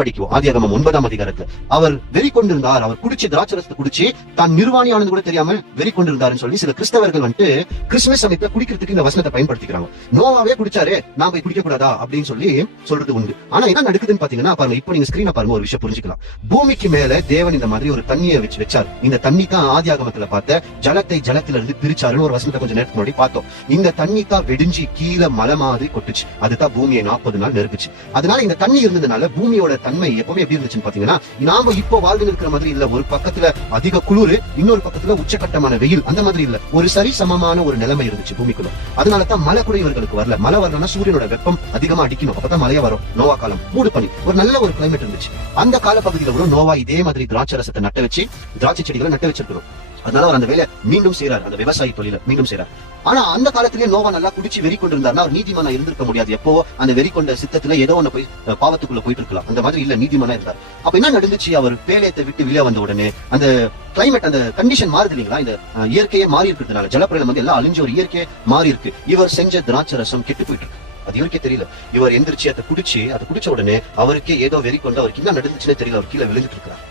படிக்குவோம். ஆதியாகமம் 9ஆம் அதிகாரத்துல அவர் வெறி கொண்டிருந்தார். அவர் குடிச்சு திராட்சரசத்தை குடிச்சு தான் நிர்வாணி ஆனது கூட தெரியாமல் வெறி கொண்டிருந்தாருன்னு சொல்லி சில கிறிஸ்தவர்கள் வந்துட்டு கிறிஸ்துமஸ் சமயத்துல குடிக்கிறதுக்கு இந்த வசனத்தை பயன்படுத்திக்கிறாங்க. நோவாவே குடிச்சாரே, நாம போய் குடிக்க கூடாதா அப்படின்னு சொல்லி சொல்றது உண்டு. ஆனா என்ன நடக்குதுன்னு பாத்தீங்கன்னா பாருங்க, இப்போ நீங்க ஸ்கிரீனை பாருங்க, ஒரு விஷயம் புரிஞ்சுக்கலாம். பூமிக்கு மேல தேவன் இந்த மாதிரி ஒரு தண்ணியை வச்சார். இந்த தண்ணி தான் ஆதியாகமத்துல பார்த்த ஜலத்தை ஜலத்துல இருந்து பிரிச்சாருன்னு ஒரு வசனத்தை கொஞ்சம் நேரத்துக்கு முன்னாடி பார்த்தோம். இந்த தண்ணி தான் வெடிஞ்சு கீழே மலை மாதிரி கொட்டுச்சு. அதுதான் பூமியை 40 நாள் நெருக்குச்சு. அதனால இந்த தண்ணி இருந்ததுனால பூமியோட தன்மை எப்பவுமே எப்படி இருந்துச்சுன்னு பாத்தீங்கன்னா, நாம இப்போ வாழ்ந்து இருக்கிற மாதிரி இல்ல. ஒரு பக்கத்துல அதிக குளிர், இன்னொரு பக்கத்துல உச்சகட்டமான வெயில், அந்த மாதிரி இல்ல. ஒரு சரி சமமான ஒரு நிலைமை இருந்துச்சு பூமிக்குள்ள. அதனாலதான் மழை கூட இவர்களுக்கு வரல. மழை வரலன்னா சூரியனோட வெப்பம் அதிகமா அடிக்கணும், அப்பதான் மழையா வரும். நோவா காலம் மூடு பண்ணி ஒரு நல்ல ஒரு கிளைமேட் இருந்துச்சு. அந்த கால பகுதியில கூட நோவா இதே மாதிரி திராட்சை ரசத்தை நட்ட வச்சு திராட்சை செடிகளை நட்ட வச்சிருக்கிறோம். அதனால அவர் அந்த வேலை மீண்டும் செய்யறாரு, அந்த விவசாய தொழில மீண்டும் செய்யறாரு. ஆனா அந்த காலத்திலேயே நோவா நல்லா குடிச்சு வெறி கொண்டு இருந்தாருன்னா அவர் நீதிமானா இருந்திருக்க முடியாது. எப்போ அந்த வெறி கொண்ட சித்தத்துல ஏதோ ஒண்ணு போய் பாவத்துக்குள்ள போயிட்டு இருக்கலாம். அந்த மாதிரி இல்ல, நீதிமானா இருந்தார். அப்ப என்ன நடந்துச்சு? அவர் பேலையத்தை விட்டு வெளியே வந்த உடனே அந்த கிளைமேட், அந்த கண்டிஷன் மாறுது இல்லைங்களா? இந்த இயற்கையே மாறி இருக்கிறதுனால, ஜலப்பிரளயம் வந்து எல்லாம் அழிஞ்ச ஒரு இயற்கையே மாறி இருக்கு. இவர் செஞ்ச திராட்சை ரசம் கெட்டு போயிட்டு இருக்கு. அது இவருக்கே தெரியல. இவர் எந்திரிச்சு அதை குடிச்ச உடனே அவருக்கே ஏதோ வெறி கொண்டு அவருக்கு என்ன நடந்துச்சுன்னே தெரியல. அவர் கீழே விழுந்துட்டு இருக்கிறார்.